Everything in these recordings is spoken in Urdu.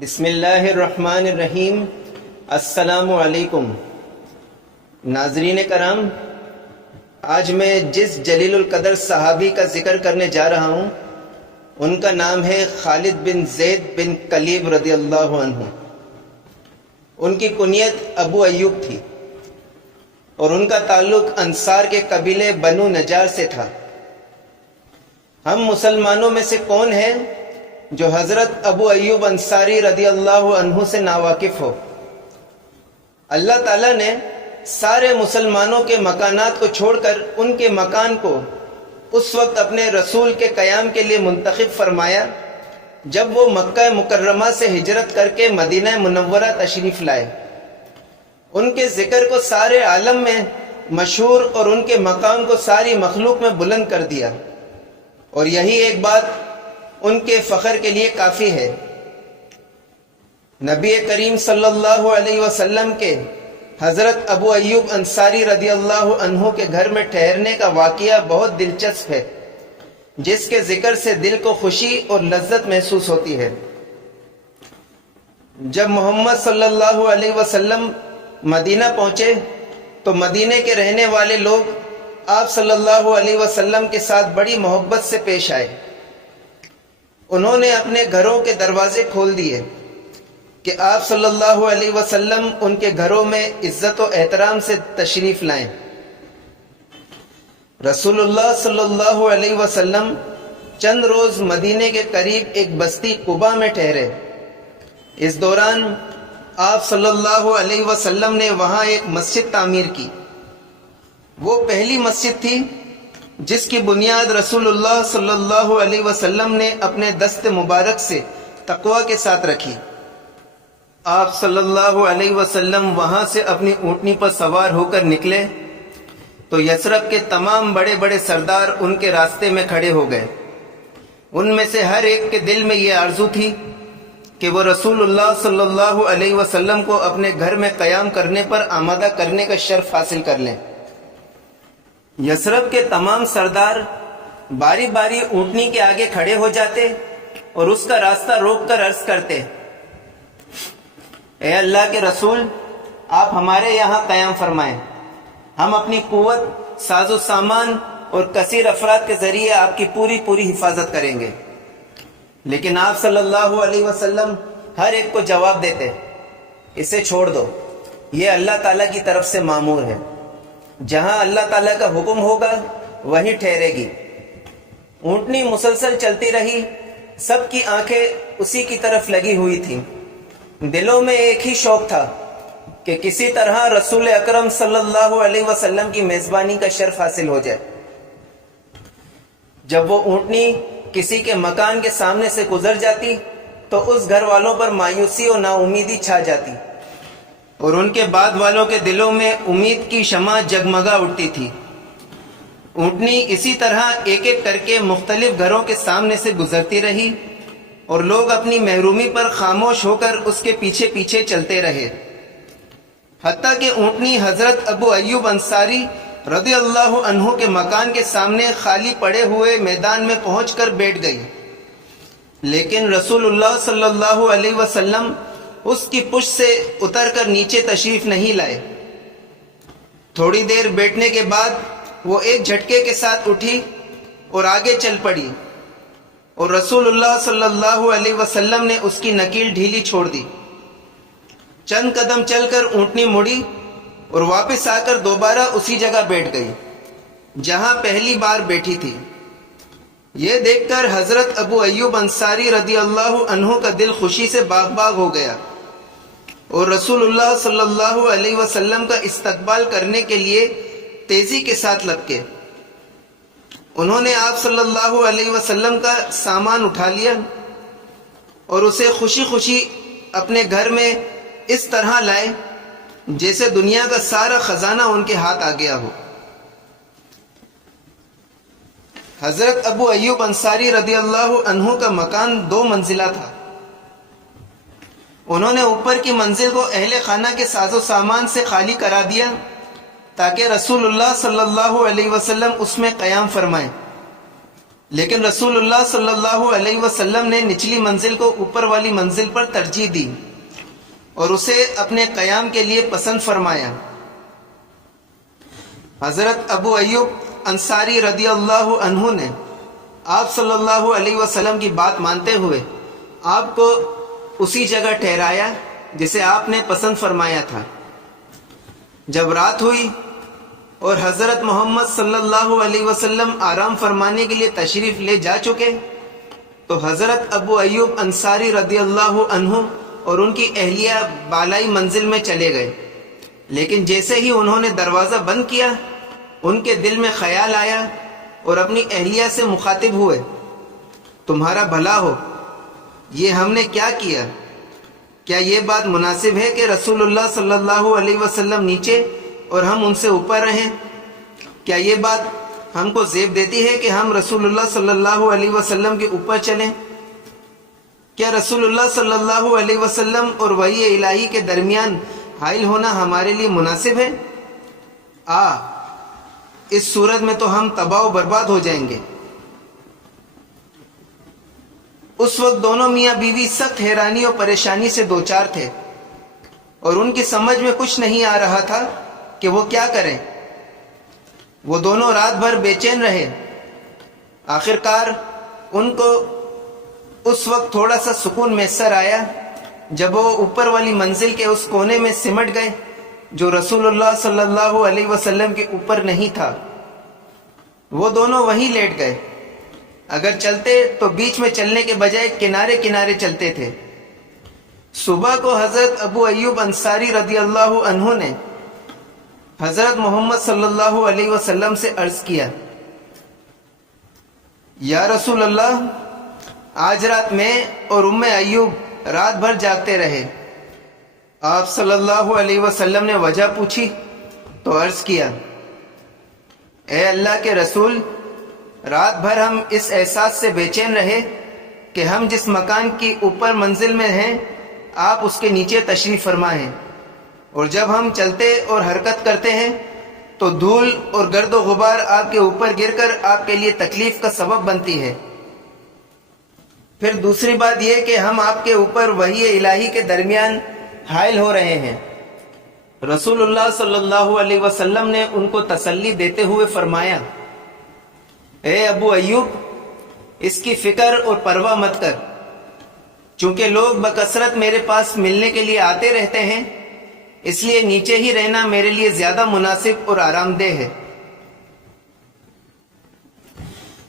بسم اللہ الرحمن الرحیم۔ السلام علیکم ناظرین کرام، آج میں جس جلیل القدر صحابی کا ذکر کرنے جا رہا ہوں ان کا نام ہے خالد بن زید بن کلیب رضی اللہ عنہ۔ ان کی کنیت ابو ایوب تھی اور ان کا تعلق انصار کے قبیلے بنو نجار سے تھا۔ ہم مسلمانوں میں سے کون ہے جو حضرت ابو ایوب انصاری رضی اللہ عنہ سے ناواقف ہو؟ اللہ تعالیٰ نے سارے مسلمانوں کے مکانات کو چھوڑ کر ان کے مکان کو اس وقت اپنے رسول کے قیام کے لیے منتخب فرمایا جب وہ مکہ مکرمہ سے ہجرت کر کے مدینہ منورہ تشریف لائے۔ ان کے ذکر کو سارے عالم میں مشہور اور ان کے مقام کو ساری مخلوق میں بلند کر دیا، اور یہی ایک بات ان کے فخر کے لیے کافی ہے۔ نبی کریم صلی اللہ علیہ وسلم کے حضرت ابو ایوب انصاری رضی اللہ عنہ کے گھر میں ٹھہرنے کا واقعہ بہت دلچسپ ہے، جس کے ذکر سے دل کو خوشی اور لذت محسوس ہوتی ہے۔ جب محمد صلی اللہ علیہ وسلم مدینہ پہنچے تو مدینے کے رہنے والے لوگ آپ صلی اللہ علیہ وسلم کے ساتھ بڑی محبت سے پیش آئے۔ انہوں نے اپنے گھروں کے دروازے کھول دیے کہ آپ صلی اللہ علیہ وسلم ان کے گھروں میں عزت و احترام سے تشریف لائیں۔ رسول اللہ صلی اللہ علیہ وسلم چند روز مدینے کے قریب ایک بستی قباء میں ٹھہرے۔ اس دوران آپ صلی اللہ علیہ وسلم نے وہاں ایک مسجد تعمیر کی۔ وہ پہلی مسجد تھی جس کی بنیاد رسول اللہ صلی اللہ علیہ وسلم نے اپنے دست مبارک سے تقوی کے ساتھ رکھی۔ آپ صلی اللہ علیہ وسلم وہاں سے اپنی اونٹنی پر سوار ہو کر نکلے تو یثرب کے تمام بڑے بڑے سردار ان کے راستے میں کھڑے ہو گئے۔ ان میں سے ہر ایک کے دل میں یہ آرزو تھی کہ وہ رسول اللہ صلی اللہ علیہ وسلم کو اپنے گھر میں قیام کرنے پر آمادہ کرنے کا شرف حاصل کر لیں۔ یثرب کے تمام سردار باری باری اونٹنی کے آگے کھڑے ہو جاتے اور اس کا راستہ روک کر عرض کرتے، اے اللہ کے رسول، آپ ہمارے یہاں قیام فرمائیں، ہم اپنی قوت، ساز و سامان اور کثیر افراد کے ذریعے آپ کی پوری حفاظت کریں گے۔ لیکن آپ صلی اللہ علیہ وسلم ہر ایک کو جواب دیتے، اسے چھوڑ دو، یہ اللہ تعالیٰ کی طرف سے مامور ہے، جہاں اللہ تعالیٰ کا حکم ہوگا وہیں ٹھہرے گی۔ اونٹنی مسلسل چلتی رہی، سب کی آنکھیں اسی کی طرف لگی ہوئی تھیں۔ دلوں میں ایک ہی شوق تھا کہ کسی طرح رسول اکرم صلی اللہ علیہ وسلم کی میزبانی کا شرف حاصل ہو جائے۔ جب وہ اونٹنی کسی کے مکان کے سامنے سے گزر جاتی تو اس گھر والوں پر مایوسی اور نا امیدی چھا جاتی، اور ان کے بعد والوں کے دلوں میں امید کی شمع جگمگا اٹھتی تھی۔ اونٹنی اسی طرح ایک ایک کر کے مختلف گھروں کے سامنے سے گزرتی رہی اور لوگ اپنی محرومی پر خاموش ہو کر اس کے پیچھے پیچھے چلتے رہے، حتیٰ کہ اونٹنی حضرت ابو ایوب انصاری رضی اللہ عنہ کے مکان کے سامنے خالی پڑے ہوئے میدان میں پہنچ کر بیٹھ گئی۔ لیکن رسول اللہ صلی اللہ علیہ وسلم اس کی پشت سے اتر کر نیچے تشریف نہیں لائے۔ تھوڑی دیر بیٹھنے کے بعد وہ ایک جھٹکے کے ساتھ اٹھی اور آگے چل پڑی، اور رسول اللہ صلی اللہ علیہ وسلم نے اس کی نکیل ڈھیلی چھوڑ دی۔ چند قدم چل کر اونٹنی مڑی اور واپس آ کر دوبارہ اسی جگہ بیٹھ گئی جہاں پہلی بار بیٹھی تھی۔ یہ دیکھ کر حضرت ابو ایوب انصاری رضی اللہ عنہ کا دل خوشی سے باغ باغ ہو گیا، اور رسول اللہ صلی اللہ علیہ وسلم کا استقبال کرنے کے لیے تیزی کے ساتھ لپکے۔ انہوں نے آپ صلی اللہ علیہ وسلم کا سامان اٹھا لیا اور اسے خوشی خوشی اپنے گھر میں اس طرح لائے جیسے دنیا کا سارا خزانہ ان کے ہاتھ آ گیا ہو۔ حضرت ابو ایوب انصاری رضی اللہ عنہ کا مکان 2 منزلہ تھا۔ انہوں نے اوپر کی منزل کو اہل خانہ کے ساز و سامان سے خالی کرا دیا تاکہ رسول اللہ صلی اللہ علیہ وسلم اس میں قیام فرمائیں، لیکن رسول اللہ صلی اللہ علیہ وسلم نے نچلی منزل کو اوپر والی منزل پر ترجیح دی اور اسے اپنے قیام کے لیے پسند فرمایا۔ حضرت ابو ایوب انصاری رضی اللہ عنہ نے آپ صلی اللہ علیہ وسلم کی بات مانتے ہوئے آپ کو اسی جگہ ٹھہرایا جسے آپ نے پسند فرمایا تھا۔ جب رات ہوئی اور حضرت محمد صلی اللہ علیہ وسلم آرام فرمانے کے لیے تشریف لے جا چکے تو حضرت ابو ایوب انصاری رضی اللہ عنہ اور ان کی اہلیہ بالائی منزل میں چلے گئے، لیکن جیسے ہی انہوں نے دروازہ بند کیا ان کے دل میں خیال آیا اور اپنی اہلیہ سے مخاطب ہوئے، تمہارا بھلا ہو، یہ ہم نے کیا کیا؟ کیا یہ بات مناسب ہے کہ رسول اللہ صلی اللہ علیہ وسلم نیچے اور ہم ان سے اوپر رہیں؟ کیا یہ بات ہم کو زیب دیتی ہے کہ ہم رسول اللہ صلی اللہ علیہ وسلم کے اوپر چلیں؟ کیا رسول اللہ صلی اللہ علیہ وسلم اور وحی الہی کے درمیان حائل ہونا ہمارے لیے مناسب ہے؟ اس صورت میں تو ہم تباہ و برباد ہو جائیں گے۔ اس وقت دونوں میاں بیوی سخت حیرانی اور پریشانی سے دوچار تھے اور ان کی سمجھ میں کچھ نہیں آ رہا تھا کہ وہ کیا کریں۔ وہ دونوں رات بھر بے چین رہے۔ آخرکار ان کو اس وقت تھوڑا سا سکون میسر آیا جب وہ اوپر والی منزل کے اس کونے میں سمٹ گئے جو رسول اللہ صلی اللہ علیہ وسلم کے اوپر نہیں تھا۔ وہ دونوں وہیں لیٹ گئے۔ اگر چلتے تو بیچ میں چلنے کے بجائے کنارے کنارے چلتے تھے۔ صبح کو حضرت ابو ایوب انصاری رضی اللہ عنہ نے حضرت محمد صلی اللہ علیہ وسلم سے عرض کیا، یا رسول اللہ، آج رات میں اور ام ایوب رات بھر جاگتے رہے۔ آپ صلی اللہ علیہ وسلم نے وجہ پوچھی تو عرض کیا، اے اللہ کے رسول، رات بھر ہم اس احساس سے بے چین رہے کہ ہم جس مکان کی اوپر منزل میں ہیں آپ اس کے نیچے تشریف فرما ہیں، اور جب ہم چلتے اور حرکت کرتے ہیں تو دھول اور گرد و غبار آپ کے اوپر گر کر آپ کے لیے تکلیف کا سبب بنتی ہے۔ پھر دوسری بات یہ کہ ہم آپ کے اوپر وحی الہی کے درمیان حائل ہو رہے ہیں۔ رسول اللہ صلی اللہ علیہ وسلم نے ان کو تسلی دیتے ہوئے فرمایا، اے ابو ایوب، اس کی فکر اور پرواہ مت کر، چونکہ لوگ بکثرت میرے پاس ملنے کے لیے آتے رہتے ہیں، اس لیے نیچے ہی رہنا میرے لیے زیادہ مناسب اور آرام دہ ہے۔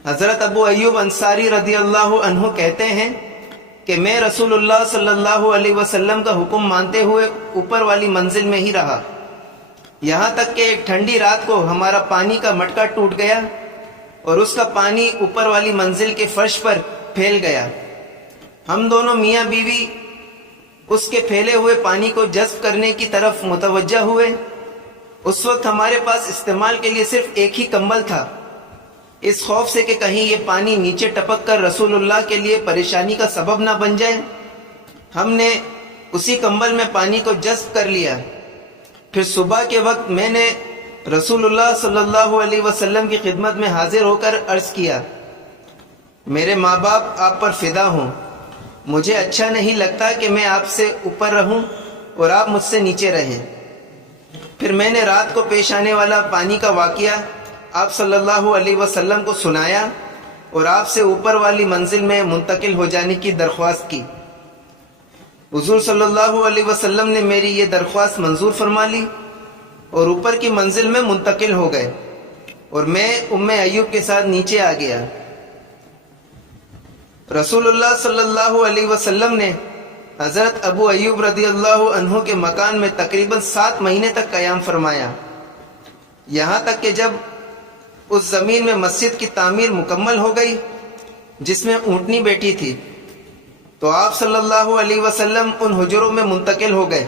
حضرت ابو ایوب انصاری رضی اللہ عنہ کہتے ہیں کہ میں رسول اللہ صلی اللہ علیہ وسلم کا حکم مانتے ہوئے اوپر والی منزل میں ہی رہا، یہاں تک کہ ایک ٹھنڈی رات کو ہمارا پانی کا مٹکا ٹوٹ گیا اور اس کا پانی اوپر والی منزل کے فرش پر پھیل گیا۔ ہم دونوں میاں بیوی اس کے پھیلے ہوئے پانی کو جذب کرنے کی طرف متوجہ ہوئے۔ اس وقت ہمارے پاس استعمال کے لیے صرف ایک ہی کمبل تھا، اس خوف سے کہ کہیں یہ پانی نیچے ٹپک کر رسول اللہ کے لیے پریشانی کا سبب نہ بن جائے، ہم نے اسی کمبل میں پانی کو جذب کر لیا۔ پھر صبح کے وقت میں نے رسول اللہ صلی اللہ علیہ وسلم کی خدمت میں حاضر ہو کر عرض کیا، میرے ماں باپ آپ پر فدا ہوں، مجھے اچھا نہیں لگتا کہ میں آپ سے اوپر رہوں اور آپ مجھ سے نیچے رہیں۔ پھر میں نے رات کو پیش آنے والا پانی کا واقعہ آپ صلی اللہ علیہ وسلم کو سنایا اور آپ سے اوپر والی منزل میں منتقل ہو جانے کی درخواست کی۔ حضور صلی اللہ علیہ وسلم نے میری یہ درخواست منظور فرما لی اور اوپر کی منزل میں منتقل ہو گئے اور میں ام ایوب کے ساتھ نیچے آ گیا۔ رسول اللہ صلی اللہ علیہ وسلم نے حضرت ابو ایوب رضی اللہ عنہ کے مکان میں تقریباً 7 مہینے تک قیام فرمایا، یہاں تک کہ جب اس زمین میں مسجد کی تعمیر مکمل ہو گئی جس میں اونٹنی بیٹھی تھی تو آپ صلی اللہ علیہ وسلم ان حجروں میں منتقل ہو گئے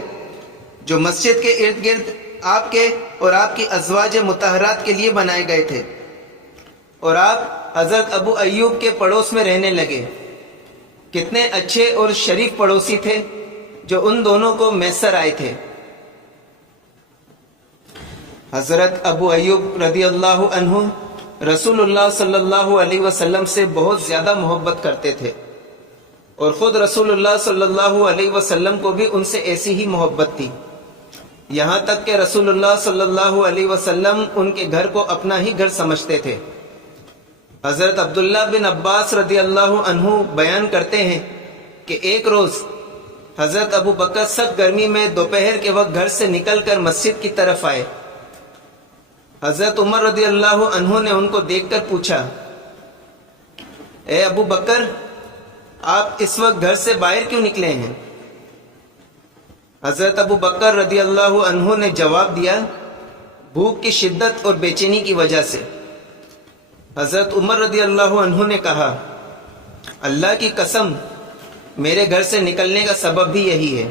جو مسجد کے ارد گرد آپ کے اور آپ کی ازواج مطہرات کے لیے بنائے گئے تھے، اور آپ حضرت ابو ایوب کے پڑوس میں رہنے لگے۔ کتنے اچھے اور شریف پڑوسی تھے جو ان دونوں کو میسر آئے تھے۔ حضرت ابو ایوب رضی اللہ عنہ رسول اللہ صلی اللہ علیہ وسلم سے بہت زیادہ محبت کرتے تھے، اور خود رسول اللہ صلی اللہ علیہ وسلم کو بھی ان سے ایسی ہی محبت تھی، یہاں تک کہ رسول اللہ صلی اللہ علیہ وسلم ان کے گھر کو اپنا ہی گھر سمجھتے تھے۔ حضرت عبداللہ بن عباس رضی اللہ عنہ بیان کرتے ہیں کہ ایک روز حضرت ابو بکر سخت گرمی میں دوپہر کے وقت گھر سے نکل کر مسجد کی طرف آئے۔ حضرت عمر رضی اللہ عنہ نے ان کو دیکھ کر پوچھا، اے ابو بکر، آپ اس وقت گھر سے باہر کیوں نکلے ہیں؟ حضرت ابو بکر رضی اللہ عنہ نے جواب دیا، بھوک کی شدت اور بے چینی کی وجہ سے۔ حضرت عمر رضی اللہ عنہ نے کہا، اللہ کی قسم، میرے گھر سے نکلنے کا سبب بھی یہی ہے۔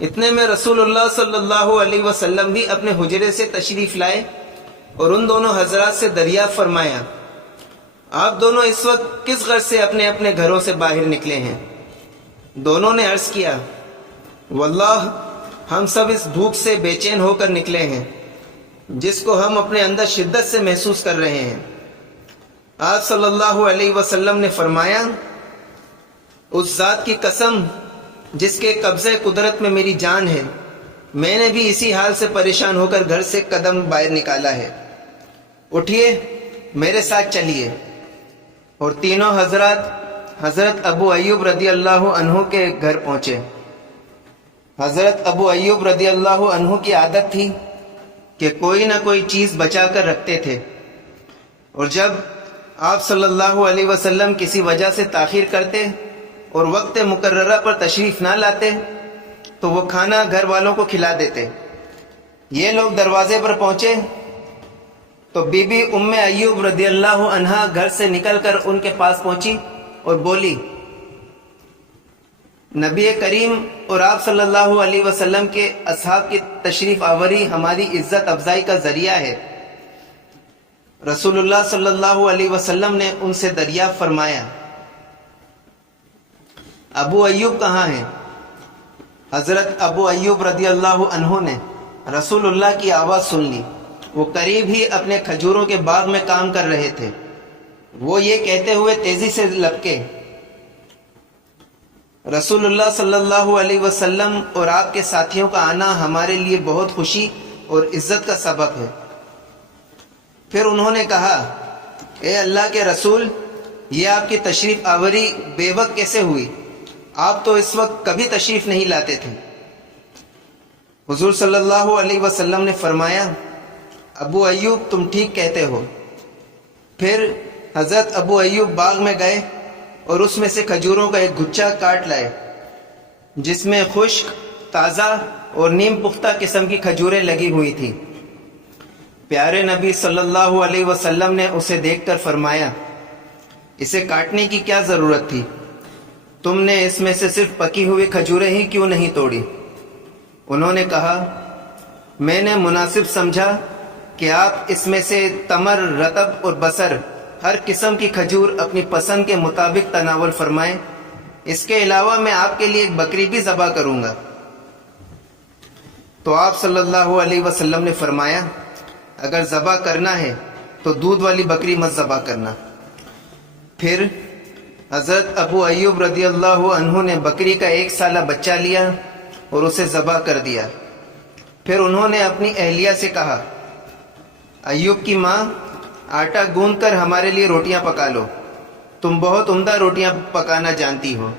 اتنے میں رسول اللہ صلی اللہ علیہ وسلم بھی اپنے حجرے سے تشریف لائے اور ان دونوں حضرات سے دریافت فرمایا، آپ دونوں اس وقت کس غرض سے اپنے اپنے گھروں سے باہر نکلے ہیں؟ دونوں نے عرض کیا، واللہ ہم سب اس بھوک سے بے چین ہو کر نکلے ہیں جس کو ہم اپنے اندر شدت سے محسوس کر رہے ہیں۔ آپ صلی اللہ علیہ وسلم نے فرمایا، اس ذات کی قسم جس کے قبضہ قدرت میں میری جان ہے، میں نے بھی اسی حال سے پریشان ہو کر گھر سے قدم باہر نکالا ہے، اٹھیے میرے ساتھ چلیے۔ اور تینوں حضرات حضرت ابو ایوب رضی اللہ عنہ کے گھر پہنچے۔ حضرت ابو ایوب رضی اللہ عنہ کی عادت تھی کہ کوئی نہ کوئی چیز بچا کر رکھتے تھے، اور جب آپ صلی اللہ علیہ وسلم کسی وجہ سے تاخیر کرتے اور وقت مقررہ پر تشریف نہ لاتے تو وہ کھانا گھر والوں کو کھلا دیتے۔ یہ لوگ دروازے پر پہنچے تو بی بی ام ایوب رضی اللہ عنہا گھر سے نکل کر ان کے پاس پہنچی اور بولی، نبی کریم اور آپ صلی اللہ علیہ وسلم کے اصحاب کی تشریف آوری ہماری عزت افزائی کا ذریعہ ہے۔ رسول اللہ صلی اللہ علیہ وسلم نے ان سے دریافت فرمایا، ابو ایوب کہاں ہیں؟ حضرت ابو ایوب رضی اللہ عنہ نے رسول اللہ کی آواز سن لی، وہ قریب ہی اپنے کھجوروں کے باغ میں کام کر رہے تھے۔ وہ یہ کہتے ہوئے تیزی سے لپکے، رسول اللہ صلی اللہ علیہ وسلم اور آپ کے ساتھیوں کا آنا ہمارے لیے بہت خوشی اور عزت کا سبب ہے۔ پھر انہوں نے کہا، اے اللہ کے رسول، یہ آپ کی تشریف آوری بے وقت کیسے ہوئی؟ آپ تو اس وقت کبھی تشریف نہیں لاتے تھے۔ حضور صلی اللہ علیہ وسلم نے فرمایا، ابو ایوب تم ٹھیک کہتے ہو۔ پھر حضرت ابو ایوب باغ میں گئے اور اس میں سے کھجوروں کا ایک گچھا کاٹ لائے جس میں خشک، تازہ اور نیم پختہ قسم کی کھجوریں لگی ہوئی تھی۔ پیارے نبی صلی اللہ علیہ وسلم نے اسے دیکھ کر فرمایا، اسے کاٹنے کی کیا ضرورت تھی؟ تم نے اس میں سے صرف پکی ہوئی کھجوریں ہی کیوں نہیں توڑی؟ انہوں نے کہا، میں نے مناسب سمجھا کہ آپ اس میں سے تمر، رطب اور بصر ہر قسم کی کھجور اپنی پسند کے مطابق تناول فرمائیں، اس کے علاوہ میں آپ کے لیے ایک بکری بھی ذبح کروں گا۔ تو آپ صلی اللہ علیہ وسلم نے فرمایا، اگر ذبح کرنا ہے تو دودھ والی بکری مت ذبح کرنا۔ پھر حضرت ابو ایوب رضی اللہ عنہ نے بکری کا 1 سالہ بچہ لیا اور اسے ذبح کر دیا۔ پھر انہوں نے اپنی اہلیہ سے کہا، ایوب کی ماں، آٹا گوندھ کر ہمارے لیے روٹیاں پکا لو، تم بہت عمدہ روٹیاں پکانا جانتی ہو۔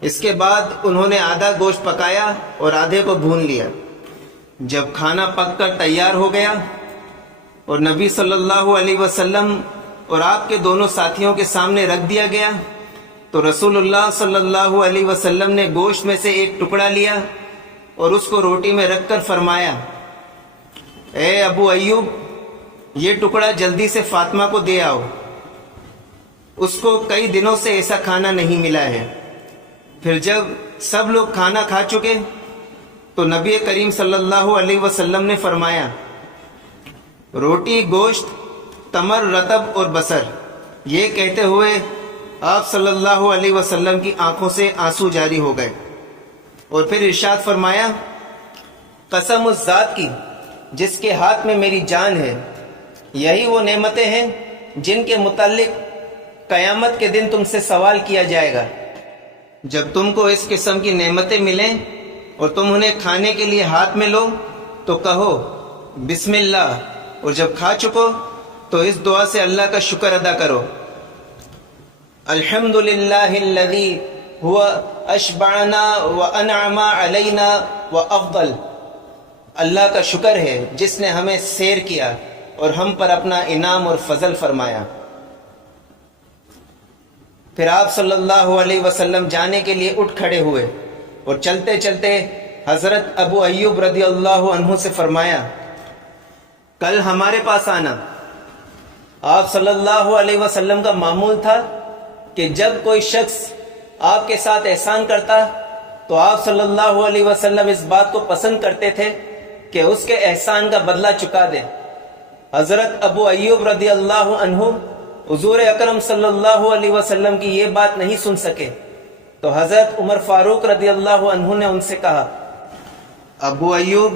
اس کے بعد انہوں نے آدھا گوشت پکایا اور آدھے کو بھون لیا۔ جب کھانا پک کر تیار ہو گیا اور نبی صلی اللہ علیہ وسلم اور آپ کے دونوں ساتھیوں کے سامنے رکھ دیا گیا تو رسول اللہ صلی اللہ علیہ وسلم نے گوشت میں سے ایک ٹکڑا لیا اور اس کو روٹی میں رکھ کر فرمایا، اے ابو ایوب، یہ ٹکڑا جلدی سے فاطمہ کو دے آؤ، اس کو کئی دنوں سے ایسا کھانا نہیں ملا ہے۔ پھر جب سب لوگ کھانا کھا چکے تو نبی کریم صلی اللہ علیہ وسلم نے فرمایا، روٹی، گوشت، تمر، رطب اور بصر۔ یہ کہتے ہوئے آپ صلی اللہ علیہ وسلم کی آنکھوں سے آنسو جاری ہو گئے، اور پھر ارشاد فرمایا، قسم اس ذات کی جس کے ہاتھ میں میری جان ہے، یہی وہ نعمتیں ہیں جن کے متعلق قیامت کے دن تم سے سوال کیا جائے گا۔ جب تم کو اس قسم کی نعمتیں ملیں اور تم انہیں کھانے کے لیے ہاتھ میں لو تو کہو بسم اللہ، اور جب کھا چکو تو اس دعا سے اللہ کا شکر ادا کرو، الحمد للہ الذی هو اشبعنا وانعم علینا وافضل۔ اللہ کا شکر ہے جس نے ہمیں سیر کیا اور ہم پر اپنا انعام اور فضل فرمایا۔ پھر آپ صلی اللہ علیہ وسلم جانے کے لیے اٹھ کھڑے ہوئے اور چلتے چلتے حضرت ابو ایوب رضی اللہ عنہ سے فرمایا، کل ہمارے پاس آنا۔ آپ صلی اللہ علیہ وسلم کا معمول تھا کہ جب کوئی شخص آپ کے ساتھ احسان کرتا تو آپ صلی اللہ علیہ وسلم اس بات کو پسند کرتے تھے کہ اس کے احسان کا بدلہ چکا دیں۔ حضرت ابو ایوب رضی اللہ عنہ حضور اکرم صلی اللہ علیہ وسلم کی یہ بات نہیں سن سکے تو حضرت عمر فاروق رضی اللہ عنہ نے ان سے کہا، ابو ایوب،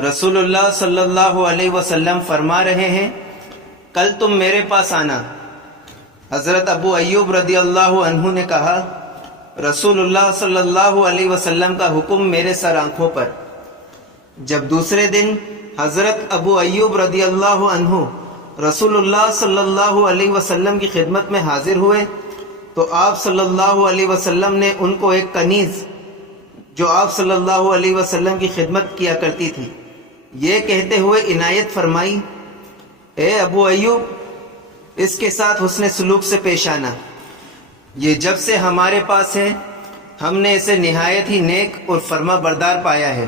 رسول اللہ صلی اللہ علیہ وسلم فرما رہے ہیں کل تم میرے پاس آنا۔ حضرت ابو ایوب رضی اللہ عنہ نے کہا، رسول اللہ صلی اللہ علیہ وسلم کا حکم میرے سر آنکھوں پر۔ جب دوسرے دن حضرت ابو ایوب رضی اللہ عنہ رسول اللہ صلی اللہ علیہ وسلم کی خدمت میں حاضر ہوئے تو آپ صلی اللہ علیہ وسلم نے ان کو ایک کنیز جو آپ صلی اللہ علیہ وسلم کی خدمت کیا کرتی تھی یہ کہتے ہوئے عنایت فرمائی، اے ابو ایوب، اس کے ساتھ حسن سلوک سے پیش آنا، یہ جب سے ہمارے پاس ہے ہم نے اسے نہایت ہی نیک اور فرما بردار پایا ہے۔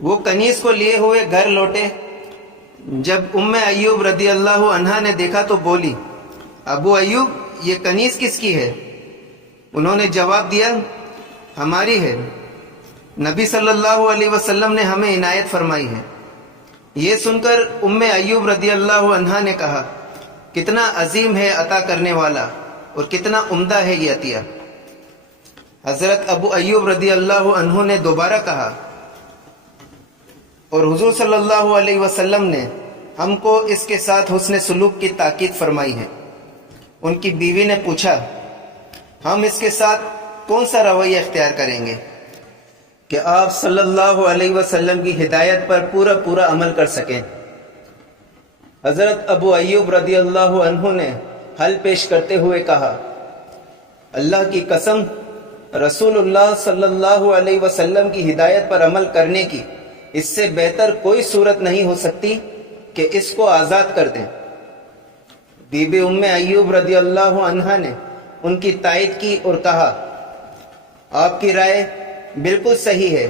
وہ کنیز کو لیے ہوئے گھر لوٹے۔ جب ام ایوب رضی اللہ عنہا نے دیکھا تو بولی، ابو ایوب، یہ کنیز کس کی ہے؟ انہوں نے جواب دیا، ہماری ہے، نبی صلی اللہ علیہ وسلم نے ہمیں عنایت فرمائی ہے۔ یہ سن کر ام ایوب رضی اللہ عنہا نے کہا، کتنا عظیم ہے عطا کرنے والا اور کتنا عمدہ ہے یہ عطیہ۔ حضرت ابو ایوب رضی اللہ عنہ نے دوبارہ کہا، اور حضور صلی اللہ علیہ وسلم نے ہم کو اس کے ساتھ حسن سلوک کی تاکید فرمائی ہے۔ ان کی بیوی نے پوچھا، ہم اس کے ساتھ کون سا رویہ اختیار کریں گے کہ آپ صلی اللہ علیہ وسلم کی ہدایت پر پورا عمل کر سکیں؟ حضرت ابو ایوب رضی اللہ عنہ نے حل پیش کرتے ہوئے کہا، اللہ کی قسم، رسول اللہ صلی اللہ علیہ وسلم کی ہدایت پر عمل کرنے کی اس سے بہتر کوئی صورت نہیں ہو سکتی کہ اس کو آزاد کر دیں۔ بی بی ام ایوب رضی اللہ عنہا نے ان کی تائید کی اور کہا، آپ کی رائے بالکل صحیح ہے،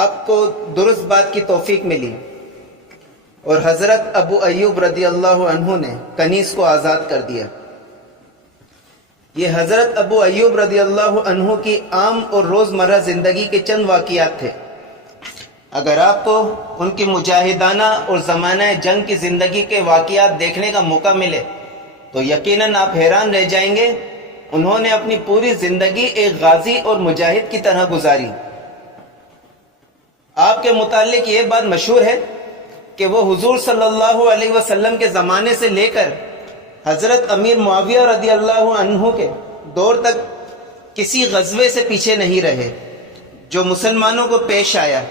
آپ کو درست بات کی توفیق ملی۔ اور حضرت ابو ایوب رضی اللہ عنہ نے کنیز کو آزاد کر دیا۔ یہ حضرت ابو ایوب رضی اللہ عنہ کی عام اور روزمرہ زندگی کے چند واقعات تھے۔ اگر آپ کو ان کی مجاہدانہ اور زمانہ جنگ کی زندگی کے واقعات دیکھنے کا موقع ملے تو یقیناً آپ حیران رہ جائیں گے، انہوں نے اپنی پوری زندگی ایک غازی اور مجاہد کی طرح گزاری۔ آپ کے متعلق یہ بات مشہور ہے کہ وہ حضور صلی اللہ علیہ وسلم کے زمانے سے لے کر حضرت امیر معاویہ رضی اللہ عنہ کے دور تک کسی غزوے سے پیچھے نہیں رہے جو مسلمانوں کو پیش آیا،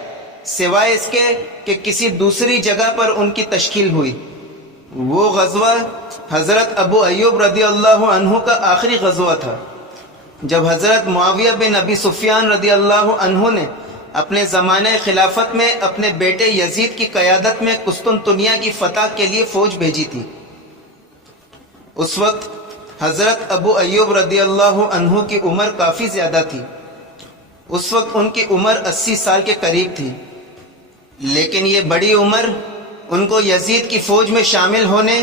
سوائے اس کے کہ کسی دوسری جگہ پر ان کی تشکیل ہوئی۔ وہ غزوہ حضرت ابو ایوب رضی اللہ عنہ کا آخری غزوہ تھا، جب حضرت معاویہ بن ابی سفیان رضی اللہ عنہ نے اپنے زمانہ خلافت میں اپنے بیٹے یزید کی قیادت میں قسطنطنیہ کی فتح کے لیے فوج بھیجی تھی۔ اس وقت حضرت ابو ایوب رضی اللہ عنہ کی عمر کافی زیادہ تھی، اس وقت ان کی عمر 80 سال کے قریب تھی، لیکن یہ بڑی عمر ان کو یزید کی فوج میں شامل ہونے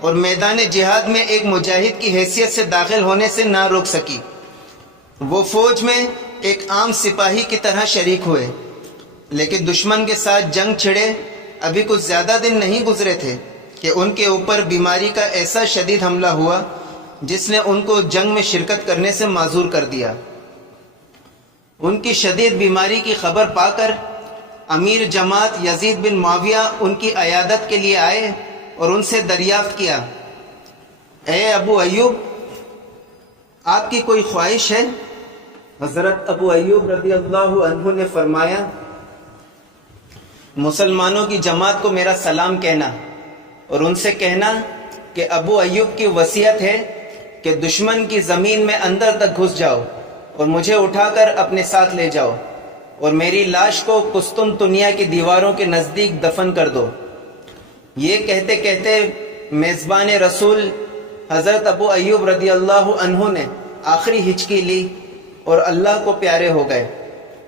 اور میدان جہاد میں ایک مجاہد کی حیثیت سے داخل ہونے سے نہ روک سکی۔ وہ فوج میں ایک عام سپاہی کی طرح شریک ہوئے، لیکن دشمن کے ساتھ جنگ چھڑے ابھی کچھ زیادہ دن نہیں گزرے تھے کہ ان کے اوپر بیماری کا ایسا شدید حملہ ہوا جس نے ان کو جنگ میں شرکت کرنے سے معذور کر دیا۔ ان کی شدید بیماری کی خبر پا کر امیر جماعت یزید بن معاویہ ان کی عیادت کے لیے آئے اور ان سے دریافت کیا، اے ابو ایوب، آپ کی کوئی خواہش ہے؟ حضرت ابو ایوب رضی اللہ عنہ نے فرمایا، مسلمانوں کی جماعت کو میرا سلام کہنا اور ان سے کہنا کہ ابو ایوب کی وصیت ہے کہ دشمن کی زمین میں اندر تک گھس جاؤ اور مجھے اٹھا کر اپنے ساتھ لے جاؤ اور میری لاش کو قسطنطنیہ کی دیواروں کے نزدیک دفن کر دو۔ یہ کہتے کہتے میزبان رسول حضرت ابو ایوب رضی اللہ عنہ نے آخری ہچکی لی اور اللہ کو پیارے ہو گئے۔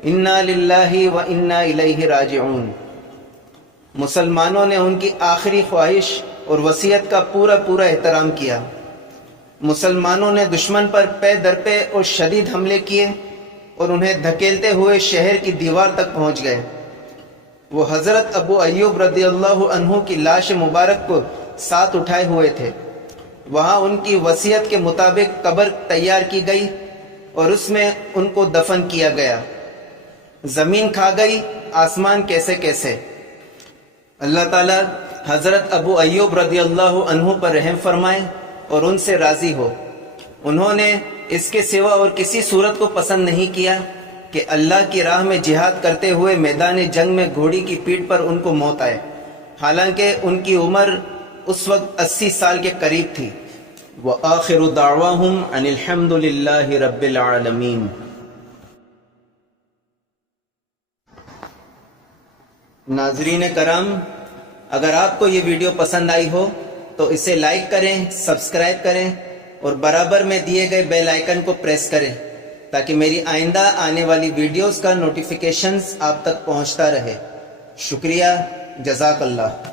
انا للہ و انا الیہ راجعون۔ مسلمانوں نے ان کی آخری خواہش اور وصیت کا پورا احترام کیا۔ مسلمانوں نے دشمن پر پے در پے اور شدید حملے کیے اور انہیں دھکیلتے ہوئے شہر کی دیوار تک پہنچ گئے۔ وہ حضرت ابو ایوب رضی اللہ عنہ کی لاش مبارک کو ساتھ اٹھائے ہوئے تھے۔ وہاں ان کی وصیت کے مطابق قبر تیار کی گئی اور اس میں ان کو دفن کیا گیا۔ زمین کھا گئی، آسمان کیسے کیسے۔ اللہ تعالی حضرت ابو ایوب رضی اللہ عنہ پر رحم فرمائے اور ان سے راضی ہو۔ انہوں نے اس کے سوا اور کسی صورت کو پسند نہیں کیا کہ اللہ کی راہ میں جہاد کرتے ہوئے میدان جنگ میں گھوڑی کی پیٹھ پر ان کو موت آئے، حالانکہ ان کی عمر اس وقت 80 سال کے قریب تھی۔ وآخر دعواہم ان الحمد للہ رب العالمین۔ ناظرین کرام، اگر آپ کو یہ ویڈیو پسند آئی ہو تو اسے لائک کریں، سبسکرائب کریں اور برابر میں دیے گئے بیل آئیکن کو پریس کریں تاکہ میری آئندہ آنے والی ویڈیوز کا نوٹیفیکیشنز آپ تک پہنچتا رہے۔ شکریہ، جزاک اللہ۔